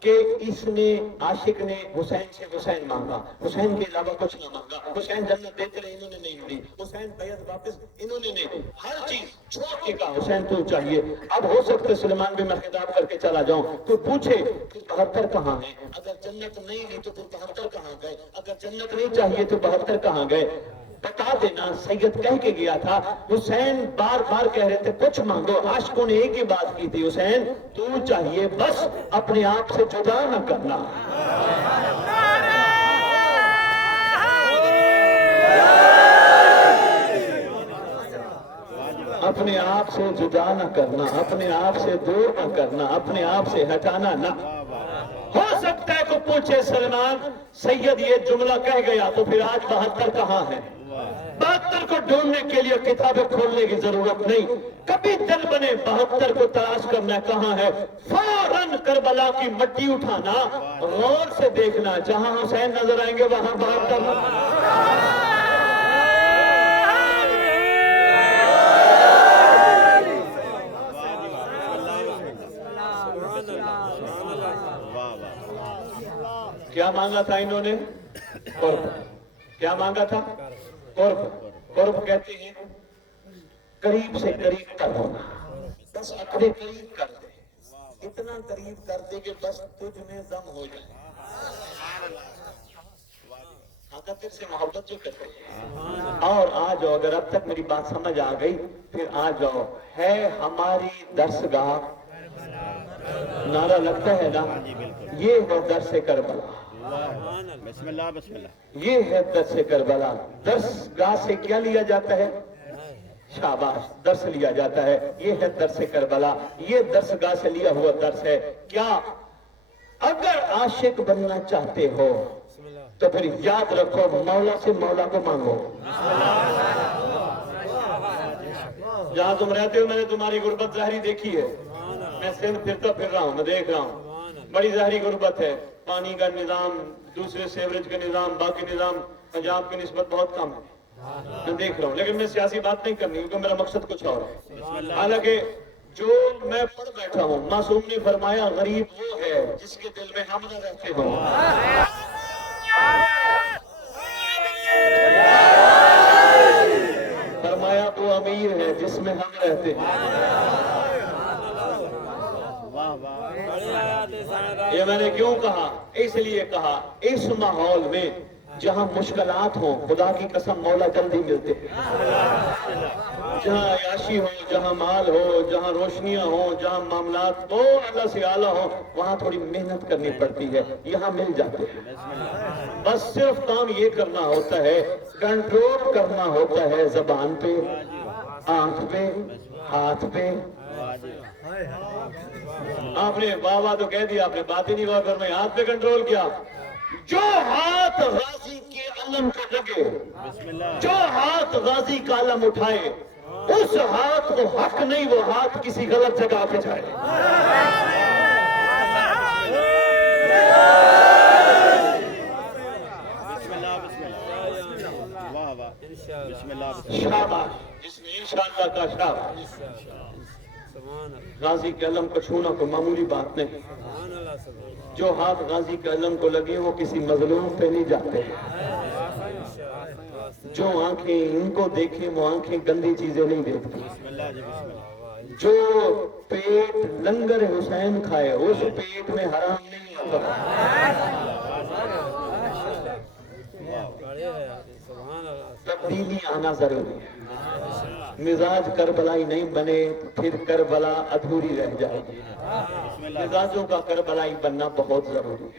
कि इसने आशिक ने हुसैन से हुसैन मांगा, हुसैन के अलावा कुछ ना मांगा, हुसैन जन्नत देते रहे, इन्होंने नहीं दी, हुसैन बैत वापस इन्होंने नहीं, हर चीज छोड़ के कहा हुसैन तू चाहिए। अब हो सकता है सुलेमान भी मैं खिताब करके चला जाऊं तो पूछे फिर 72 कहाँ है, अगर जन्नत नहीं ली तो फिर 72 कहाँ गए, अगर जन्नत नहीं चाहिए तो 72 कहाँ गए, बता देना। सैयद कह के गया था, हुसैन बार बार कह रहे थे कुछ मांगो, आशिकों ने एक ही बात की थी, हुसैन तू चाहिए, बस अपने आप से जुदा न करना। अपने आप से जुदा न करना, अपने आप से दूर न करना, अपने आप से हटाना ना। हो सकता है को पूछे सलमान सैयद ये जुमला कह गया तो फिर आज 72 कहाँ है? 72 को ढूंढने के लिए किताबें खोलने की जरूरत नहीं, कभी दिल बने 72 को तलाश करना कहाँ है, फौरन करबला की मट्टी उठाना, गौर से देखना, जहां हुसैन नजर आएंगे वहां 72। क्या मांगा था इन्होंने? कुर्ब। क्या मांगा था? कुर्ब। कुर्ब कहते हैं करीब से करीब कर होना, बस अपने करीब कर दे, इतना करीब कर दे कि बस तुझ में दम हो जाए। आका तेरे से मोहब्बत जो करते हैं। और आ जाओ, अगर अब तक मेरी बात समझ आ गई फिर आ जाओ, है हमारी दरसगाह, नारा लगता है ना, ये है दर्स करबला, बिस्मिल्लाह बिस्मिल्लाह, ये है दर्स करबला। दर्सगाह से क्या लिया जाता है? शाबाश, दर्स लिया जाता है, ये है दर्स करबला, ये दर्सगाह से लिया हुआ दर्स है। क्या अगर आशिक बनना चाहते हो तो फिर याद रखो, मौला से मौला को मांगो। जहां तुम रहते हो मैंने तुम्हारी गुर्बत ज़ाहिरी देखी है, मैं सिंध फिरता फिर रहा हूँ, मैं देख रहा हूँ, बड़ी ज़ाहिरी गुर्बत है, पानी का निज़ाम, दूसरे सेवरेज का निज़ाम, बाकी निज़ाम पंजाब की निस्बत बहुत कम है, मैं देख रहा हूँ। लेकिन मैं सियासी बात नहीं करनी क्योंकि मेरा मकसद कुछ और है। हालांकि जो मैं पढ़ बैठा हूँ, मासूम ने फरमाया गरीब वो है जिसके दिल में हम न रहते हो, फरमाया वो अमीर है जिसमें हम रहते हैं। ये मैंने क्यों कहा? इसलिए कहा इस माहौल में जहां मुश्किलात हो, खुदा की कसम मौला जल्दी मिलते हैं। जहां अयाशी हो, जहां माल हो, जहां रोशनियां हो, जहां मामलात तो अल्लाह से आला हो, वहां थोड़ी मेहनत करनी पड़ती है, यहाँ मिल जाते हैं। बस सिर्फ काम ये करना होता है, कंट्रोल करना होता है जबान पे, आंख पे, हाथ पे। आपने वाह वाह तो कह दिया, आपने बात ही नहीं हुआ, घर में हाथ पे कंट्रोल किया। जो हाथ गाजी के अलम को लगे, जो हाथ गाजी का अलम उठाए, उस हाथ को हक नहीं, वो हाथ किसी गलत जगह पे जाए। शाबाश, जिसमें इंशाअल्लाह का शाबाश। गाजी के अलम को छूना कोई मामूली बात नहीं। जो हाथ गाजी के अलम को लगे वो किसी मजलूम पे नहीं जाते। जो आंखें इनको देखें वो आंखें गंदी चीजें नहीं देखती। जो पेट लंगर हुसैन खाए उस पेट में हराम नहीं आता। तब्दीली आना जरूरी है। मिजाज करबलाई नहीं बने फिर करबला अधूरी रह जाएगी। मिजाजों का करबलाई बनना बहुत जरूरी है।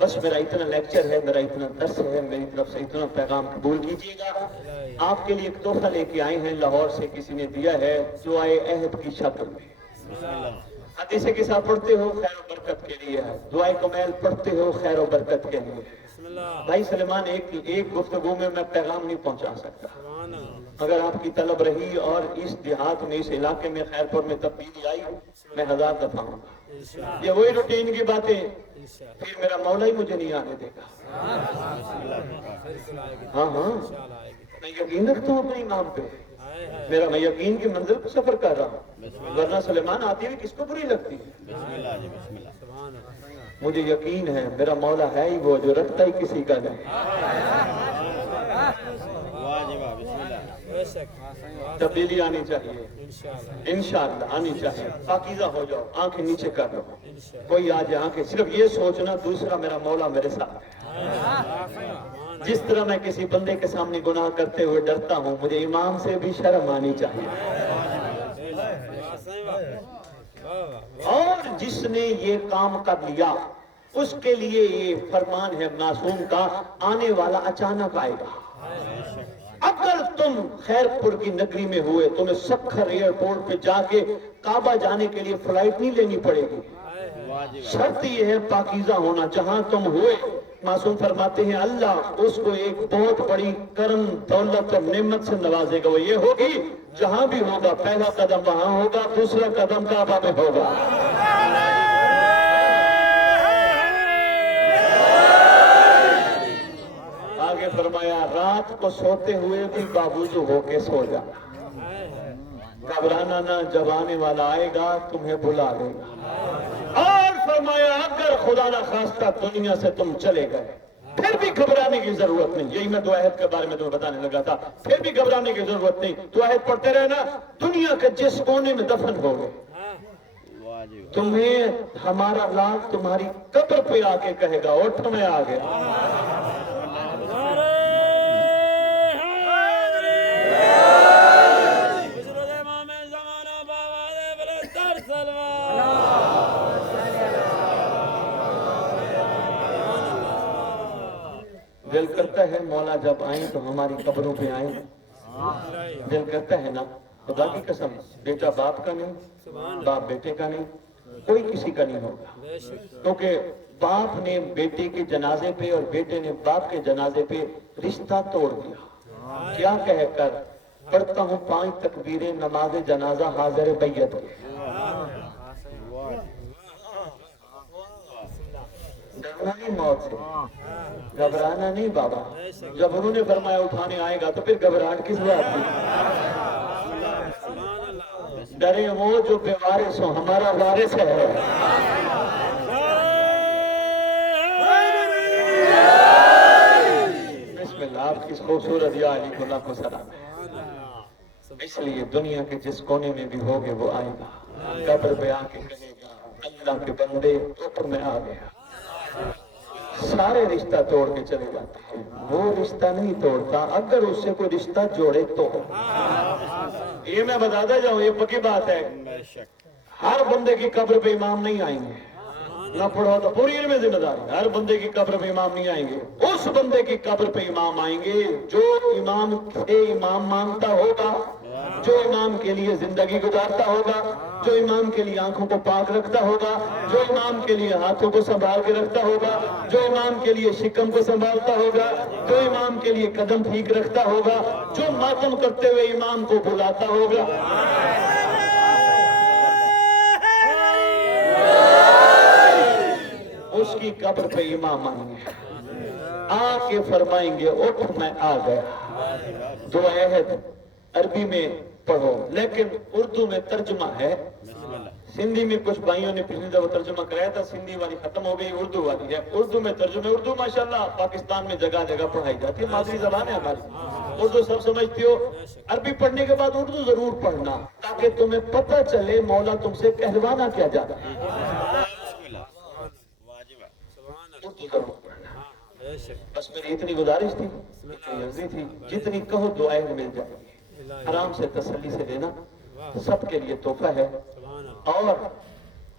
बस मेरा इतना लेक्चर है, मेरा इतना दर्स है, मेरी तरफ से इतना पैगाम कबूल कीजिएगा। आपके लिए एक तोहफा लेके आए हैं, लाहौर से किसी ने दिया है, दुआए अहद की शक्ल में। हदीस के साथ पढ़ते हो खैर और बरकत के लिए है, दुआए कमैल पढ़ते हो खैर और बरकत के लिए। बिस्मिल्लाह भाई सलेमान, एक गुफ्तगू में मैं पैगाम नहीं पहुंचा सकता। सुभान अल्लाह अगर आपकी तलब रही और इस देहात में, इस इलाके में खैरपुर में तब्दीली आई, मैं 1000 दफा आऊंगा। इंशाअल्लाह ये वही रूटीन की बातें, इंशाअल्लाह फिर मेरा मौला ही मुझे नहीं आने देगा। बिल्कुल आएगी हाँ हाँ, इंशाअल्लाह आएगी मैं यकीन रखता हूँ अपने इमाम पे, हाय हाय मेरा मैं यकीन की मंजिल पर सफर कर रहा हूँ। वरना सलेमान आती हुई किसको बुरी लगती है? बिस्मिल्लाह जी बिस्मिल्लाह। सुभान अल्लाह मुझे यकीन है मेरा मौला है ही वो जो रखता ही किसी का नहीं। वाह जी वाह बिस्मिल्लाह। बेशक तब्दीली आनी चाहिए, इंशाअल्लाह इंशाअल्लाह आनी चाहिए। पाकीज़ा हो जाओ, आंखें नीचे कर लो, इंशाअल्लाह कोई आ जाए आंखें, सिर्फ ये सोचना दूसरा मेरा मौला मेरे साथ है। सुभान जिस तरह मैं किसी बंदे के सामने गुनाह करते हुए डरता हूँ, मुझे इमाम से भी शर्म आनी चाहिए। और जिसने ये काम कर लिया उसके लिए ये फरमान है मासूम का, आने वाला अचानक आएगा। अगर तुम खैरपुर की नगरी में हुए, तुम्हें सखर एयरपोर्ट पे जाके काबा जाने के लिए फ्लाइट नहीं लेनी पड़ेगी। वाह जी शर्त ये है पाकीज़ा होना। जहां तुम हुए, मासूम फरमाते हैं अल्लाह उसको एक बहुत बड़ी करम दौलत और नेमत से नवाजेगा। वो ये होगी, जहां भी होगा पहला कदम वहां होगा, दूसरा कदम काबा में होगा। आगे फरमाया रात को सोते हुए भी बावजूद होके सो जा, घबराना ना, जब आने वाला आएगा तुम्हें बुला लेगा। और फरमाया अगर खुदा ना खास्ता दुनिया से तुम चले गए, फिर भी घबराने की जरूरत नहीं। यही मैं दुआहद के बारे में तुम्हें बताने लगा था। फिर भी घबराने की जरूरत नहीं, दुआहद पढ़ते रहना। दुनिया के जिस कोने में दफन हो गए, वाह जी वाह। तुम्हें हमारा लाल तुम्हारी कब्र पे आके कहेगा उठ मैं आ गया। दिल करता है मौला जब आए तो हमारी कब्रों पे आए। दिल करता है ना, खुदा की कसम, बेटा बाप का नहीं, बाप बेटे का नहीं, कोई किसी का नहीं होगा। क्योंकि बाप ने बेटे के जनाजे पे और बेटे ने बाप के जनाजे पे रिश्ता तोड़ दिया। क्या कहकर पढ़ता हूँ 5 तकबीरें नमाज जनाजा हाजिर बैयत के। डरना नहीं मौत से, घबराना नहीं बाबा। जब उन्होंने फरमाया उठाने आएगा तो फिर घबराहट किस बात की? डरे वो जो बेवारिस हो, हमारा वारिस है। बिस्मिल्लाह, आपकी इस खूबसूरत या अली खुदा को सलाम है। इसलिए दुनिया के जिस कोने में भी होगे वो आएगा, कब्र पे आके कहेगा अल्लाह के बंदे ऊपर में आ गया। सारे रिश्ता तोड़ के चले जाते हैं, वो रिश्ता नहीं तोड़ता अगर उससे कोई रिश्ता जोड़े तो। ये मैं बताता जाऊं, ये पक्की बात है। हर बंदे की कब्र पे इमाम नहीं आएंगे, ना पढ़ो तो पूरी इनमें जिम्मेदारी। हर बंदे की कब्र पे इमाम नहीं आएंगे, उस बंदे की कब्र पे इमाम आएंगे जो इमाम से इमाम मांगता होगा, जो इमाम के लिए जिंदगी गुजारता होगा, जो इमाम के लिए आंखों को पाक रखता होगा, जो इमाम के लिए हाथों को संभाल के रखता होगा, जो इमाम के लिए शिकम को संभालता होगा, जो इमाम के लिए कदम ठीक रखता होगा, जो मातम करते हुए इमाम को बुलाता होगा। उसकी कब्र पे इमाम आएंगे, आके फरमाएंगे उठ मैं आ गया। दो अहद अरबी में पढ़ो, लेकिन उर्दू में तर्जुमा है। सिंधी में कुछ भाइयों ने पिछली दफा तर्जुमा कराया था, सिंधी वाली खत्म हो गई, उर्दू वाली है। उर्दू में तर्जुमे, उर्दू माशाल्लाह पाकिस्तान में जगह जगह पढ़ाई जाती है, मादरी जबान है हमारी, उर्दू सब समझती हो। अरबी पढ़ने के बाद उर्दू जरूर पढ़ना, ताकि तुम्हें पता चले मौला तुमसे कहलवाना क्या जाता है। उर्दू जरूर पढ़ना। बस मेरी इतनी गुजारिश थी, इतनी अर्जी थी, जितनी कहो दुआएं मिल जाएगी। आराम से तसल्ली से लेना, सबके लिए तोहफा है। और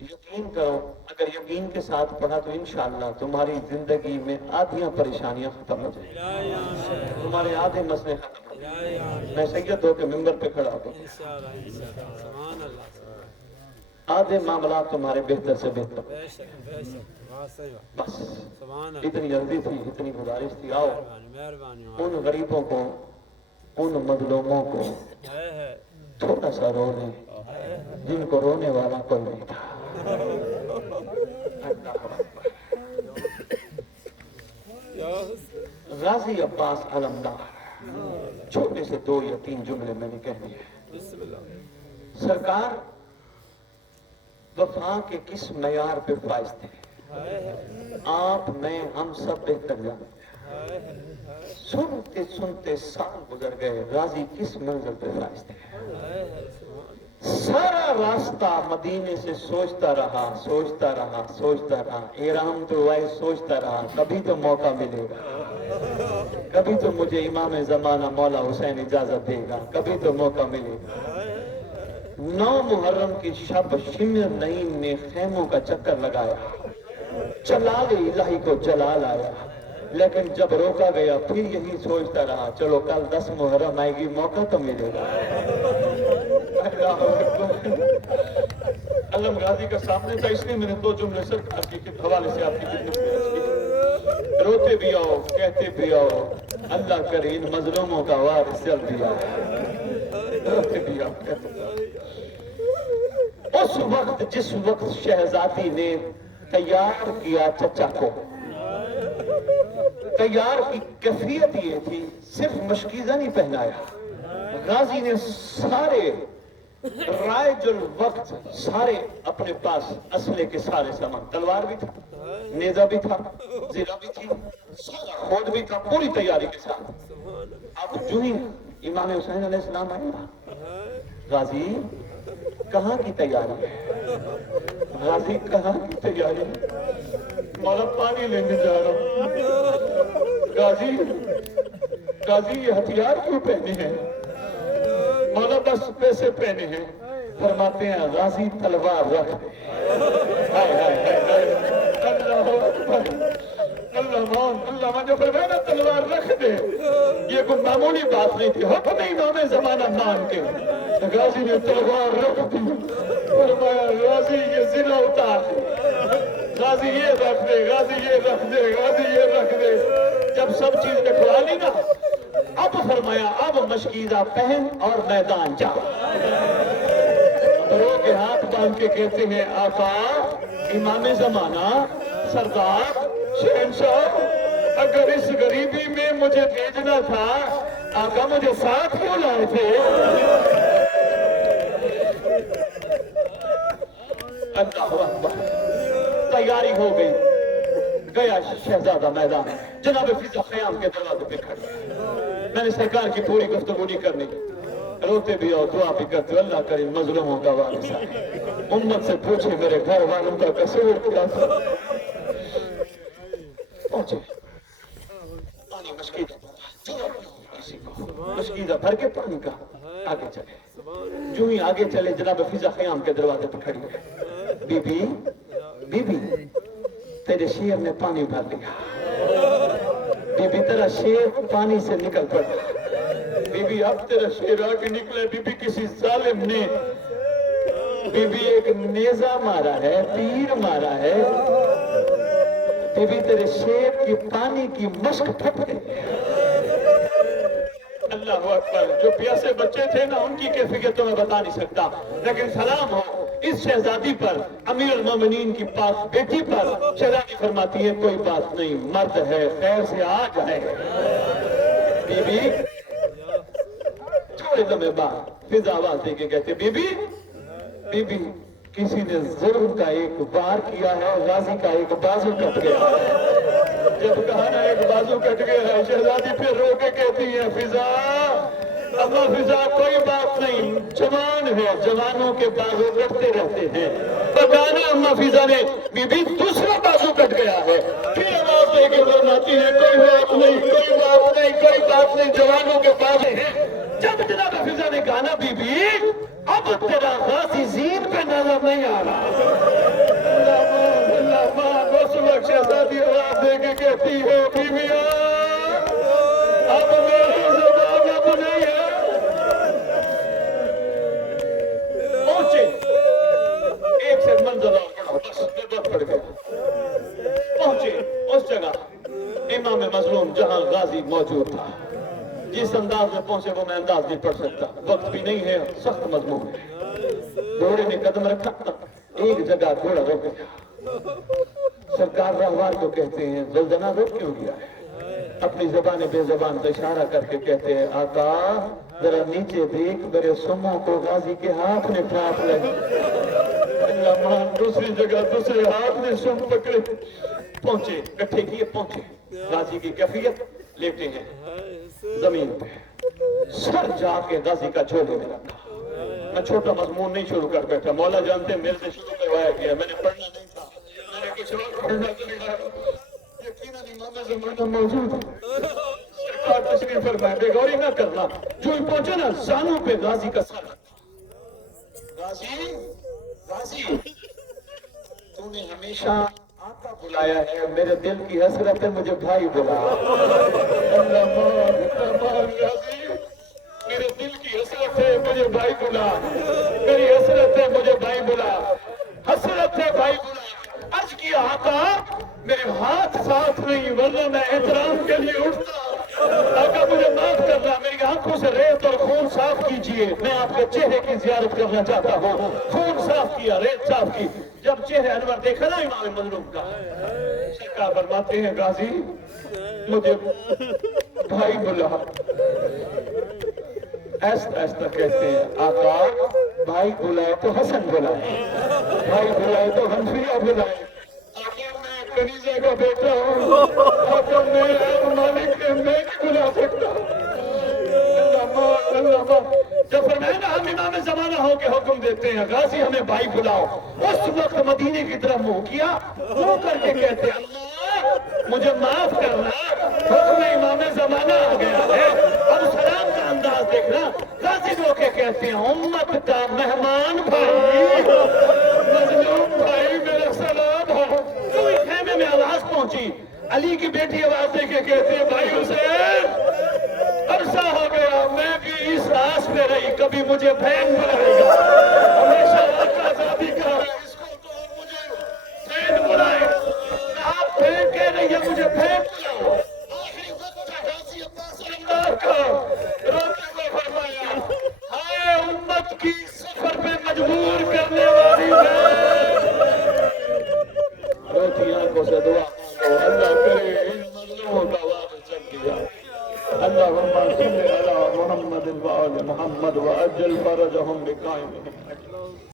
यकीन करो, अगर यकीन के साथ पढ़ा तो इंशाअल्लाह तुम्हारी जिंदगी में आधियां परेशानियां खत्म हो जाएंगी, तुम्हारे आधे मसले खत्म हो जाएंगे। मैं सैयद होकर मिंबर पे खड़ा हूँ। आधे मामला तुम्हारे बेहतर से बेहतर। बेशक वाह सही बात बस सुभान इतनी जल्दी थी, इतनी गुजारिश थी, आओ मेहरबानी उन गरीबों को, उन मजलूमों को है थोड़ा सा रो लें जिनको रोने वाला कोई नहीं था। गाजी अब्बास अलमदार, छोटे से 2 या 3 जुमले मैंने कह दिए। सरकार वफा के किस मयार पे फाइज थे, आप मैं हम सब बेहतर जानते हैं। सुनते सुनते साल गुजर गए, गाजी किस मंजिल पे फाइज थे। सारा रास्ता मदीने से सोचता रहा, सोचता रहा, सोचता रहा, इराम तो वह सोचता रहा कभी तो मौका मिलेगा, कभी तो मुझे इमाम जमाना मौला हुसैन इजाजत देगा, कभी तो मौका मिलेगा। 9 मुहर्रम की शब शिमर नईम ने खेमों का चक्कर लगाया, जलाल इलाही को जलाल आया, लेकिन जब रोका गया फिर यही सोचता रहा चलो कल 10 मुहर्रम आएगी, मौका तो मिलेगा। अलम गाजी का सामने था, इसलिए मैंने 2 जुमले सरकार के हवाले से आपकी खिदमत में अर्ज की। रोते भी आओ, कहते भी आओ, अल्लाह करे इन मजलूमों का वारिस जल्दी आए। रोते भी आओ, कहते भी आओ। उस वक्त जिस वक्त शहजादी ने तैयार किया चचा को, तैयार की कैफियत ये थी, सिर्फ मशकीजा नहीं पहनाया, गाजी ने सारे रायजुल वक्त सारे अपने पास असले के सारे सामान, तलवार भी था, नेजा भी था, जीरा भी थी, सारा खोद भी था, पूरी तैयारी के साथ। अब जो ही इमाम हुसैन अलैहिस्सलाम आया, गाजी कहाँ की तैयारी है, गाजी कहाँ की तैयारी, मौला पानी लेने जा रहा हूँ। गाजी गाजी ये हथियार क्यों पहने हैं, मौला बस पैसे पहने हैं। फरमाते हैं गाजी तलवार रख दे। हाय हाय हाय, अल्लाह अकबर, अल्लाह मान जो फरमाया ना तलवार रख दे, ये कोई मामूली बात नहीं थी, हुक्म इमाम जमाना मान के गाजी ने तलवार रख दी। फरमाया गाजी ये जिला उतार, गाजी ये रख दे, गाजी ये रख दे, गाजी ये रख दे। जब सब चीज रखवा ली ना, अब फरमाया अब मशकीजा पहन और मैदान जा। रो के हाथ बांध के कहते हैं आका इमाम जमाना सरदार शहंशाह, अगर इस गरीबी में मुझे भेजना था आका मुझे साथ क्यों लाए थे। अल्लाह अकबर, तैयारी हो गई, गया शहजादा मैदान, जनाब फिजा क़याम के दरवाजे पे खड़े। मैंने सरकार की पूरी गुफ्तगू नहीं करनी, रोते भी हो, दुआ भी करते हो, अल्लाह करे मजलूमों का वारिस आए। उम्मत से पूछे मेरे घर वालों का कसूर क्या था। पहुंचे पानी किसी को मशकीजा भर के पानी का, आगे चले। जो ही आगे चले जनाब फिजा क़याम के दरवाजे पे खड़ी है, बीबी बीबी तेरे शेर ने पानी भर लिया, बीबी तेरा शेर पानी से निकल पड़ा, बीबी अब तेरा शेर आगे निकले। बीबी किसी जालिम ने बीबी एक नेजा मारा है, तीर मारा है, बीबी तेरे शेर की पानी की मश्क फट गई। अल्लाह अकबर, जो प्यासे बच्चे थे ना उनकी कैफियत तो मैं बता नहीं सकता, लेकिन सलाम हो इस शहजादी पर, अमीर अल मोमिनीन की पास बेटी पर। शहजादी फरमाती है कोई बात नहीं, मर्द है खैर से आ जाए। बीबी थोड़े समय बाद फिजा आवाज देके कहते बीबी बीबी किसी ने जुल्म का एक वार किया है, गाजी का एक बाजू कट गया है। जब कहा ना एक बाजू कट गया है, शहजादी फिर रो के कहती है फिजा अम्मा फिजा कोई बात नहीं, जवान है, जवानों के बाजू कटते रहते हैं। बताना अम्मा फिजा ने बीबी दूसरा बाजू कट गया है, फिर आवाज देके फरमाती है कोई बात नहीं, कोई बात नहीं, कोई बात नहीं, जवानों के बाजू है। जब जनाब फिजा ने कहा ना बीबी अब तेरा गाजी जीन पे नजर नहीं आ रहा, उस वक्त शहजादी आवाज देके कहती है बीबिया अब मेरी जुबान अब नहीं है। पहुंचे इमाम मजलूम जहां गाजी मौजूद था, जिस अंदाज में पहुंचे वो मैं अंदाज नहीं पढ़ सकता, वक्त भी नहीं है, सख्त मजमून है। घोड़े ने कदम रखा, एक जगह घोड़ा रुक गया। सरकार रहवार को कहते हैं जल्दना रुक क्यों गया है? अपनी जबान बेजबान पे इशारा करके कहते हैं आका जरा नीचे देख, मेरे सुमों को गाजी के हाथ में फाप लगी। दूसरी जगह दूसरे हाथ में सुम पकड़े, पहुंचे, इकट्ठे किए, पहुंचे गाजी की कैफियत, लेटे हैं जमीन पे, सर जाके गाजी का झोले में रखा। मैं छोटा मजमून नहीं शुरू कर बैठा, मौला जानते हैं मेरे से शुरू करवाया गया, मैंने पढ़ना नहीं था, मैंने कुछ और पढ़ना था। यकीनन इमाम ज़माना मौजूद है, सरकार तशरीफ फरमाए, बेगौरी ना करना। जो ही पहुंचे ना, जानों पे गाजी का सर रखा। गाजी, गाजी, तूने हमेशा आका बुलाया है, मेरे दिल की हसरत है मुझे भाई बुला। मेरे दिल की हसरत है मुझे भाई बुला, मेरी हसरत है मुझे भाई बुला, हसरत है भाई बुला। अर्ज किया आका मेरे हाथ साथ नहीं, वरना मैं एहतराम के लिए उठता। आका मुझे माफ करना, मेरी आंखों से रेत और खून साफ कीजिए, मैं आपके चेहरे की जियारत करना चाहता हूँ। खून साफ किया, रेत साफ की, जब चेहरे अनवर देखा ना इमाम मजलूम का, सरकार फरमाते हैं गाजी मुझे भाई बुला। ऐसा ऐसा कहते हैं आका भाई बुलाए तो हसन बुलाए, भाई बुलाए तो हंफिया बुलाए। आखिर मैं कनीज़े का बेटा हूँ, आखिर मैं मालिक है, मैं नहीं बुला सकता। जब फरमाया ना हम इमाम ज़माना हो के हुक्म देते हैं गाजी हमें भाई बुलाओ, उस वक्त मदीने की तरफ मुंह किया, मुंह करके कहते हैं अल्लाह मुझे माफ करना, हुक्म इमाम ज़माना आ गया है। और सलाम का अंदाज देखना, गाजी लोग के कहते हैं उम्मत का मेहमान भाई, मजलूम भाई मेरा सलाम हो। तो इस खेमे में आवाज पहुंची, अली की बेटी आवाज देके कहती है भाई हुसैन अरसा हो गया मैं भी इस आस पे रही, कभी मुझे फैन बुलाएगा, हमेशा आका ज़ाती का है, इसको तो मुझे फैन बुलाए। आप फैन कह रही है, मुझे फैन बुलाओ। आखिरी वक्त था गाजी अब्बास सरदार का, रोते हुए फरमाया हाय उम्मत की सफर पे मजबूर करने वाली रोती आंखों से दुआ मांगो, अल्लाह करे इन मजलूमों का वाक़ चल गया। अल्लाहुम्मा सल्लि अला मुहम्मद व आलि मुहम्मद व अज्जल फरजहुम बिकाइमिहिम।